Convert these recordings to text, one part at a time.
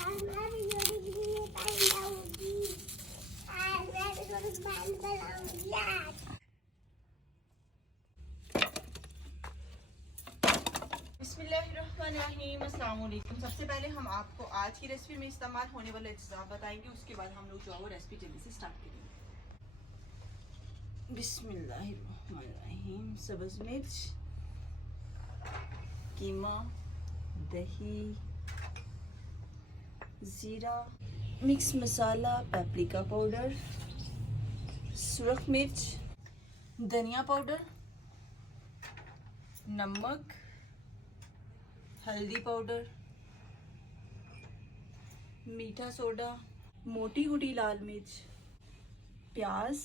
बिस्मिल्लाहिर्रहमानिर्रहीम। अस्सलाम वालेकुम। सबसे पहले हम आपको आज की रेसिपी में इस्तेमाल होने वाले अज्जा बताएंगे, उसके बाद हम लोग जो है वो रेसिपी जल्दी से स्टार्ट करेंगे। बिस्मिल्लाहिर्रहमानिर्रहीम। सब्ज़ मिर्च, कीमा, दही, ज़ीरा, मिक्स मसाला, पेपरिका पाउडर, सुरख मिर्च, धनिया पाउडर, नमक, हल्दी पाउडर, मीठा सोडा, मोटी कुटी लाल मिर्च, प्याज,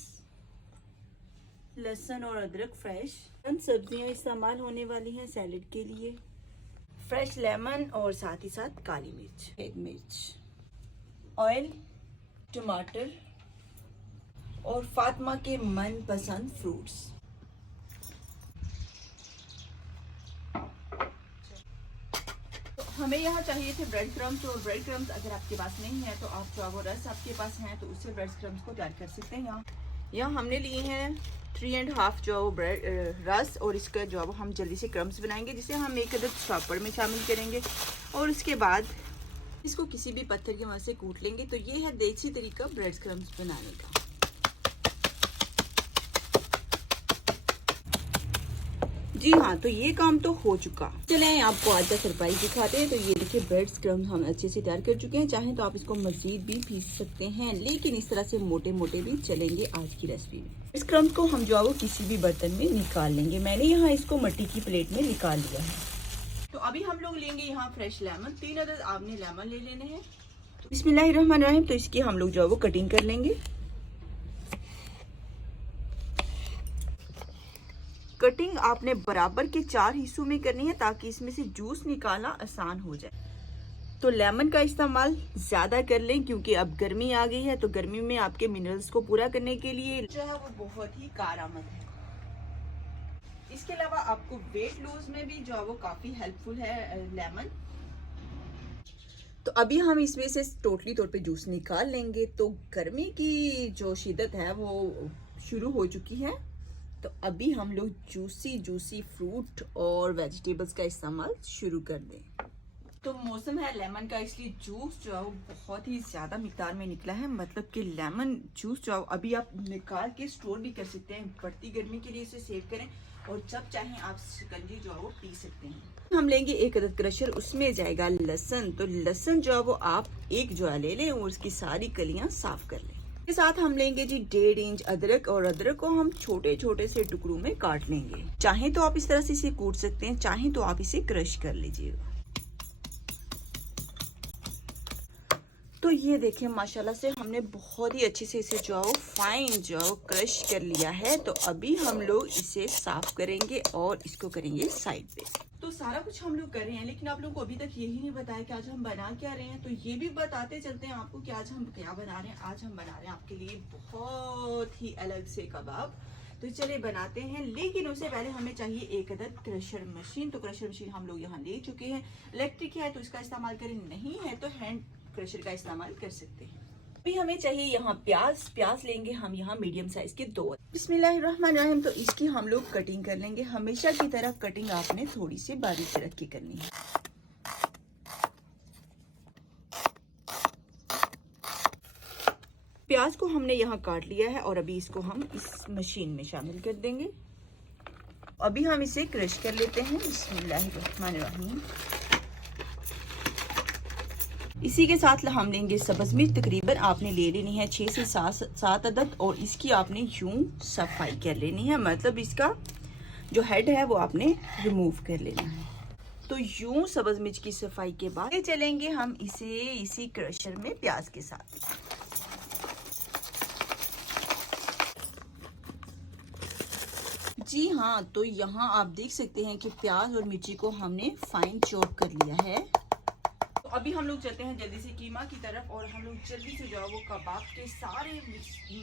लहसुन और अदरक फ्रेश। सब्जियां इस्तेमाल होने वाली हैं सैलेड के लिए, फ्रेश लेमन और साथ ही साथ काली मिर्च, सफेद मिर्च, ऑयल, टमाटर और फातिमा के मनपसंद फ्रूट्स। हमें यहाँ चाहिए थे ब्रेड क्रम्स, और ब्रेड क्रम्स अगर आपके पास नहीं है तो आप जो वो रस आपके पास हैं तो उससे ब्रेड क्रम्स को तैयार कर सकते हैं। यहाँ हमने लिए हैं 3.5 जो वो ब्रेड रस, और इसका जो वो हम जल्दी से क्रम्स बनाएंगे, जिसे हम एक अदद चॉपर में शामिल करेंगे और उसके बाद इसको किसी भी पत्थर की मदद से कूट लेंगे। तो ये है देसी तरीका ब्रेड क्रम्स बनाने का। जी हाँ, तो ये काम तो हो चुका। चलें आपको आज का सरप्राइज दिखाते हैं। तो ये देखिए ब्रेड क्रम्स हम अच्छे से तैयार कर चुके हैं। चाहें तो आप इसको मजीद भी पीस सकते हैं, लेकिन इस तरह से मोटे मोटे भी चलेंगे आज की रेसिपी में। इस क्रम्स को हम जो है वो किसी भी बर्तन में निकाल लेंगे। मैंने यहाँ इसको मिट्टी की प्लेट में निकाल लिया है। तो अभी हम लोग लेंगे यहाँ फ्रेश लेमन। 3 अदद आपने लेमन ले लेने हैं। बिस्मिल्लाहिर्रहमानिर्रहीम। तो इसकी हम लोग जो है वो कटिंग कर लेंगे। कटिंग आपने बराबर के 4 हिस्सों में करनी है ताकि इसमें से जूस निकालना आसान हो जाए। तो लेमन का इस्तेमाल ज़्यादा कर लें क्योंकि अब गर्मी आ गई है, तो गर्मी में आपके मिनरल्स को पूरा करने के लिए जो है वो बहुत ही कारआमद है। इसके अलावा आपको वेट लूज में भी जो है वो काफ़ी हेल्पफुल है लेमन। तो अभी हम इसमें से टोटली तौर पे जूस निकाल लेंगे। तो गर्मी की जो शिद्दत है वो शुरू हो चुकी है, तो अभी हम लोग जूसी फ्रूट और वेजिटेबल्स का इस्तेमाल शुरू कर दें। तो मौसम है लेमन का, इसलिए जूस जो है वो बहुत ही ज़्यादा मिकदार में निकला है। मतलब कि लेमन जूस जो है अभी आप निकाल के स्टोर भी कर सकते हैं। बढ़ती गर्मी के लिए इसे सेव करें और जब चाहें आप शिकंजी जो है वो पी सकते हैं। हम लेंगे एक अदद क्रशर, उसमें जाएगा लहसुन। तो लहसुन जो है वो आप एक जो है ले लें और उसकी सारी कलियाँ साफ कर लें। के साथ हम लेंगे जी 1.5 इंच अदरक, और अदरक को हम छोटे छोटे से टुकड़ों में काट लेंगे। चाहें तो आप इस तरह से इसे कूट सकते हैं, चाहें तो आप इसे क्रश कर लीजिएगा। तो ये देखें माशाल्लाह से हमने बहुत ही अच्छे से इसे जो फाइन जो क्रश कर लिया है। तो अभी हम लोग इसे साफ करेंगे और इसको करेंगे साइड पे। तो सारा कुछ हम लोग कर रहे हैं, लेकिन आप लोगों को अभी तक यही नहीं बताया कि आज हम बना क्या रहे हैं। तो ये भी बताते चलते हैं आपको कि आज हम क्या बना रहे हैं। आज हम बना रहे हैं आपके लिए बहुत ही अलग से कबाब। तो चलिए बनाते हैं, लेकिन उससे पहले हमें चाहिए एक अदद क्रशर मशीन। तो क्रशर मशीन हम लोग यहाँ ले चुके हैं। इलेक्ट्रिक है तो इसका इस्तेमाल करें, नहीं है तो हैंड क्रशर का इस्तेमाल कर सकते हैं। अभी हमें चाहिए यहाँ प्याज लेंगे हम यहाँ मीडियम साइज के 2। बिस्मिल्लाहिर्रहमानिर्रहीम। तो इसकी हम लोग कटिंग कर लेंगे। हमेशा की तरह कटिंग आपने थोड़ी सी बारीक रख के करनी है। प्याज को हमने यहाँ काट लिया है और अभी इसको हम इस मशीन में शामिल कर देंगे। अभी हम इसे क्रश कर लेते हैं। बिस्मिल्लाहिर्रहमानिर्रहीम। इसी के साथ हम लेंगे सब्ज मिर्च। तकरीबन आपने ले लेनी है 6 से 7 अदद, और इसकी आपने यूं सफाई कर लेनी है। मतलब इसका जो हेड है वो आपने रिमूव कर लेना है। तो यूं सब्ज मिर्च की सफाई के बाद चलेंगे हम इसे इसी क्रशर में प्याज के साथ। जी हाँ, तो यहाँ आप देख सकते हैं कि प्याज और मिर्ची को हमने फाइन चॉप कर लिया है। तो अभी हम लोग चलते हैं जल्दी से कीमा की तरफ और हम लोग जल्दी से जो है वो कबाब के सारे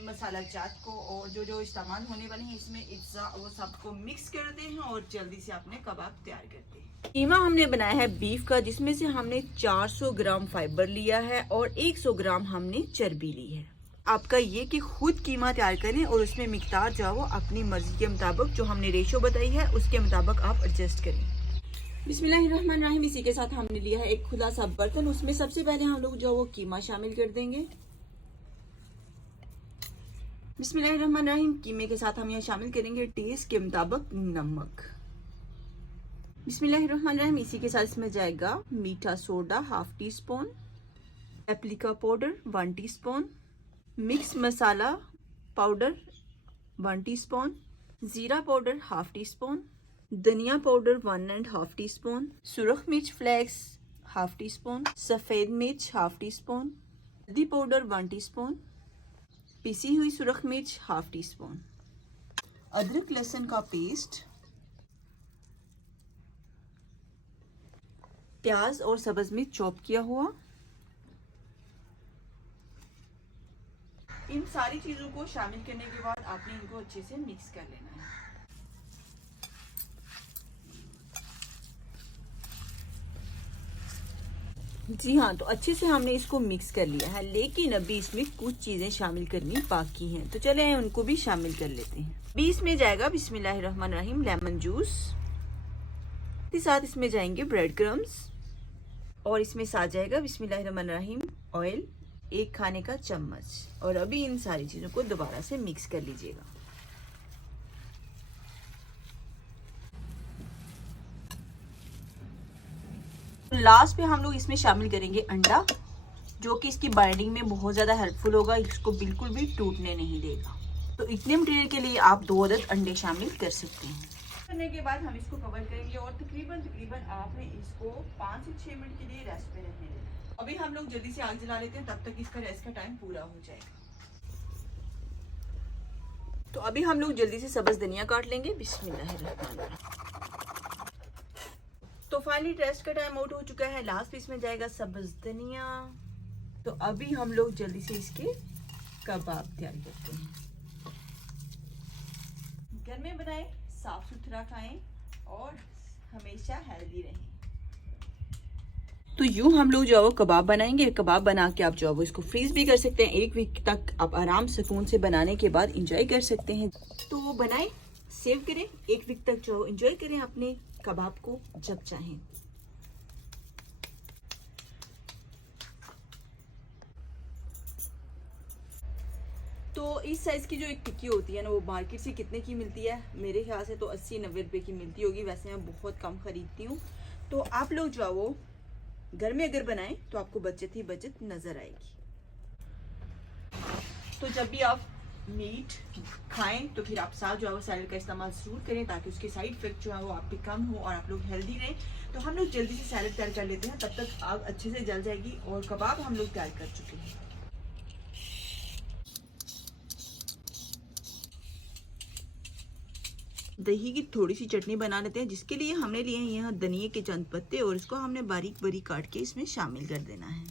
मसाला जात को और जो जो इस्तेमाल होने वाले हैं इसमें इज्जा वो सबको मिक्स करते हैं और जल्दी से अपने कबाब तैयार करते हैं। कीमा हमने बनाया है बीफ का, जिसमें से हमने 400 ग्राम फाइबर लिया है और 100 ग्राम हमने चर्बी ली है। आपका ये कि खुद कीमा तैयार करें और उसमें मिकदार जो है वो अपनी मर्जी के मुताबिक जो हमने रेशो बताई है उसके मुताबिक आप एडजस्ट करें। बिस्मिल्लाहिर्रहमानिर्रहीम। इसी के साथ हमने लिया है एक खुला सा बर्तन, उसमें सबसे पहले हम लोग जो वो कीमा शामिल कर देंगे। बिस्मिल्लाहिर्रहमानिर्रहीम। कीमे के साथ हम यहाँ शामिल करेंगे टेस्ट के मुताबिक नमक। बिस्मिल्लाहिर्रहमानिर्रहीम। इसी के साथ इसमें जाएगा मीठा soda half teaspoon, paprika powder 1 teaspoon, mix masala powder 1 teaspoon, जीरा पाउडर हाफ टी स्पून, धनिया पाउडर 1.5 टीस्पून, सुरख मिर्च फ्लेक्स हाफ टी स्पून, सफेद मिर्च हाफ टी स्पून, हल्दी पाउडर 1 टीस्पून, पिसी हुई सुरख मिर्च हाफ टी स्पून, अदरक लहसुन का पेस्ट, प्याज और सब्ज मिर्च चॉप किया हुआ। इन सारी चीजों को शामिल करने के बाद आपने इनको अच्छे से मिक्स कर लेना है। जी हाँ, तो अच्छे से हमने इसको मिक्स कर लिया है, लेकिन अभी इसमें कुछ चीजें शामिल करनी बाकी हैं, तो चले उनको भी शामिल कर लेते हैं। अभी इसमें जाएगा बिस्मिल्लाहिर्रहमानिर्रहीम लेमन जूस, के साथ इसमें जाएंगे ब्रेड क्रम्स और इसमें साथ जाएगा बिस्मिल्लाहिर्रहमानिर्रहीम ऑयल 1 खाने का चम्मच। और अभी इन सारी चीजों को दोबारा से मिक्स कर लीजिएगा। लास्ट पे हम लोग इसमें शामिल करेंगे अंडा, जो कि इसकी बाइंडिंग में बहुत ज़्यादा हेल्पफुल होगा, इसको बिल्कुल भी टूटने नहीं देगा। तो इतने मटेरियल के लिए आप 2 अदद अंडे शामिल कर सकते हैं। करने के बाद हम इसको कवर करेंगे और तकरीबन आपने इसको 5 से 6 मिनट के लिए रेस्ट पे रखने देना। अभी हम लोग जल्दी से आग जला लेते हैं, तब तक इसका रेस्ट का टाइम पूरा हो जाएगा। तो अभी हम लोग जल्दी से सब्ज धनिया काट लेंगे। बिस्मिल्लाहिर्रहमानिर्रहीम। तो फाइनली रेस्ट का टाइम आउट हो चुका है। लास्ट पीस में जाएगा सब्ज धनिया। तो अभी हम लोग जल्दी से इसके कबाब तैयार करते हैं। घर में बनाएं, साफ सुथरा खाएं और हमेशा हेल्दी रहें। तो यूं हम लोग जो है वो कबाब बनाएंगे। कबाब बना के आप जो है वो इसको फ्रीज भी कर सकते हैं। 1 वीक तक आप आराम सुकून से बनाने के बाद इंजॉय कर सकते हैं। तो बनाएं, सेव करें, 1 वीक तक जो इंजॉय करें अपने कबाब को जब चाहें। तो इस साइज की जो एक टिक्की होती है ना, वो मार्केट से कितने की मिलती है? मेरे ख्याल से तो 80-90 रुपए की मिलती होगी। वैसे मैं बहुत कम खरीदती हूँ। तो आप लोग जो है वो घर में अगर बनाएं तो आपको बचत ही बचत नजर आएगी। तो जब भी आप मीट खाएं तो फिर आप साथ जो है वो सैलेड का इस्तेमाल जरूर करें, ताकि उसके साइड इफेक्ट जो है वो आप पे कम हो और आप लोग हेल्दी रहें। तो हम लोग जल्दी से सैलेड तैयार कर लेते हैं, तब तक आग अच्छे से जल जाएगी। और कबाब हम लोग तैयार कर चुके हैं। दही की थोड़ी सी चटनी बना लेते हैं, जिसके लिए हमने लिए हैं यहाँ धनिए के चंद पत्ते और इसको हमने बारीक बारीक काट के इसमें शामिल कर देना है।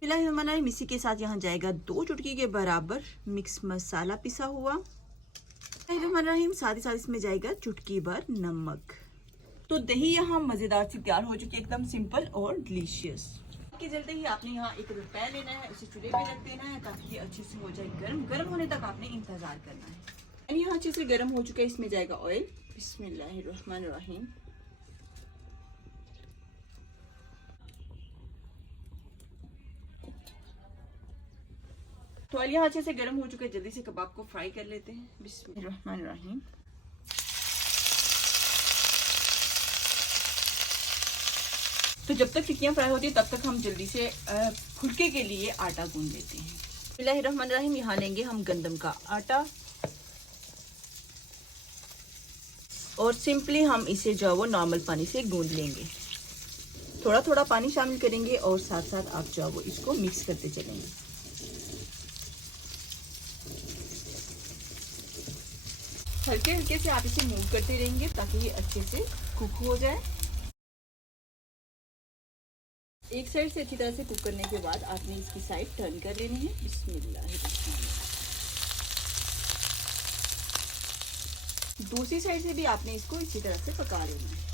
फिलहाल मिक्सी के साथ यहाँ जाएगा 2 चुटकी के बराबर मिक्स मसाला पिसा हुआ। साथ ही साथ इसमें जाएगा चुटकी भर नमक। तो दही यहाँ मजेदार सी तैयार हो चुकी है, एकदम सिंपल और डिलीशियस। के जलते ही आपने यहाँ एक पैन लेना है, उसे चूल्हे पे रख देना है ताकि ये अच्छे से हो जाए गर्म। गर्म होने तक आपने इंतजार करना है। यहाँ अच्छे से गर्म हो चुका है, इसमें जाएगा ऑयल। बिस्मिल्लाहिर्रहमानिर्रहीम। तो ऑयल यहाँ अच्छे से गर्म हो चुका है, जल्दी से कबाब को फ्राई कर लेते हैं। बिस्मिल्लाहिर्रहमानिर्रहीम। तो जब तक टिक्कियाँ फ्राई होती है तब तक हम जल्दी से फुलके के लिए आटा गूंद लेते हैं। बिस्मिल्लाहिर्रहमानिर्रहीम। यहाँ लेंगे हम गंदम का आटा और सिंपली हम इसे जो है वो नॉर्मल पानी से गूंद लेंगे। थोड़ा थोड़ा पानी शामिल करेंगे और साथ साथ आप जो है वो इसको मिक्स करते चलेंगे। हल्के हल्के से आप इसे मूव करते रहेंगे ताकि ये अच्छे से कुक हो जाए। एक साइड से अच्छी तरह से कुक करने के बाद आपने इसकी साइड टर्न कर लेनी है। बिस्मिल्लाहिर्रहमानिर्रहीम। दूसरी साइड से भी आपने इसको इसी तरह से पका लेना है।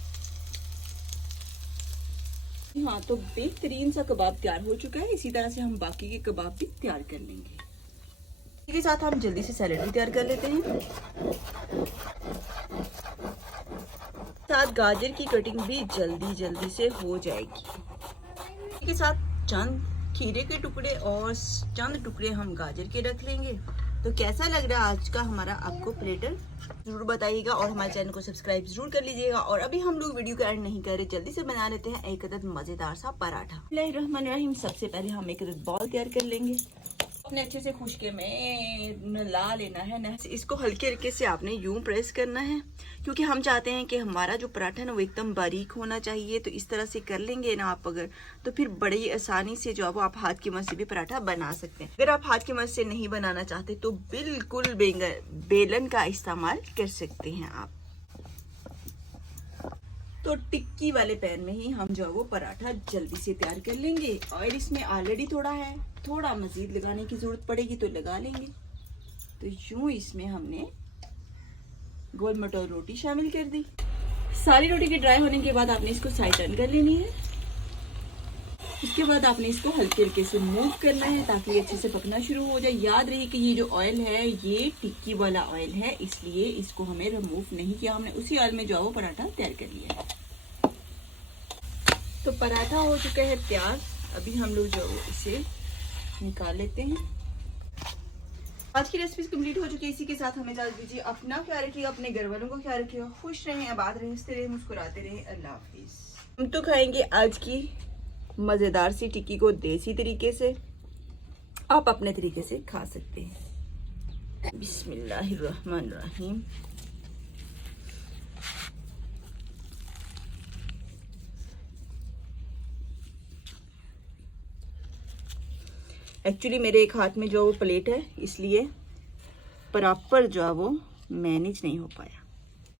हाँ, तो बेहतरीन सा कबाब तैयार हो चुका है। इसी तरह से हम बाकी के कबाब भी तैयार कर लेंगे। इसके साथ हम जल्दी से सैलेड भी तैयार कर लेते हैं। साथ गाजर की कटिंग भी जल्दी से हो जाएगी। इसके साथ चंद खीरे के टुकड़े और चंद टुकड़े हम गाजर के रख लेंगे। तो कैसा लग रहा है आज का हमारा आपको प्लेटर, जरूर बताइएगा और हमारे चैनल को सब्सक्राइब जरूर कर लीजिएगा। और अभी हम लोग वीडियो का एंड नहीं कर रहे, जल्दी से बना लेते हैं एक अदद मजेदार सा पराठा। बिस्मिल्लाहिर्रहमानिर्रहीम। सबसे पहले हम एक अदद बॉल तैयार कर लेंगे। अपने अच्छे से खुश्के में ला लेना है ना। इसको हल्के हल्के से आपने यूं प्रेस करना है, क्योंकि हम चाहते हैं कि हमारा जो पराठा है ना वो एकदम बारीक होना चाहिए। तो इस तरह से कर लेंगे ना आप अगर, तो फिर बड़ी आसानी से जो है वो आप हाथ की मदद से भी पराठा बना सकते हैं। अगर आप हाथ की मदद से नहीं बनाना चाहते तो बिल्कुल बेलन का इस्तेमाल कर सकते हैं आप। तो टिक्की वाले पैन में ही हम जो है वो पराठा जल्दी से तैयार कर लेंगे। ऑयल इसमें ऑलरेडी थोड़ा है, थोड़ा मजीद लगाने की जरूरत पड़ेगी तो लगा लेंगे। तो यूं इसमें हमने गोल मटोर रोटी शामिल कर दी। सारी रोटी के ड्राई होने के बाद आपने इसको साइड टर्न कर लेनी है। इसके बाद आपने इसको हल्के हल्के से मूव करना है ताकि अच्छे से पकना शुरू हो जाए। याद रहे कि ये जो ऑयल है ये टिक्की वाला ऑयल है, इसलिए इसको हमें रिमूव नहीं किया, हमने उसी ऑयल में जो है वो पराठा तैयार कर लिया है। तो पराठा हो चुका है तैयार। अभी हम लोग जो इसे निकाल लेते हैं। आज की रेसिपी कंप्लीट हो चुकी है। इसी के साथ हमें इजाजत दीजिए। अपना ख्याल रखिएगा, अपने घर वालों का ख्याल रखिएगा। खुश रहें, आबाद रहें, हंसते रहें, मुस्कुराते रहें। अल्लाह हाफिज। हम तो खाएंगे आज की मजेदार सी टिक्की को देसी तरीके से, आप अपने तरीके से खा सकते हैं। बिस्मिल्लाहिर्रहमानिर्रहीम। एक्चुअली मेरे एक हाथ में जो वो प्लेट है, इसलिए प्रॉपर जो है वो मैनेज नहीं हो पाया।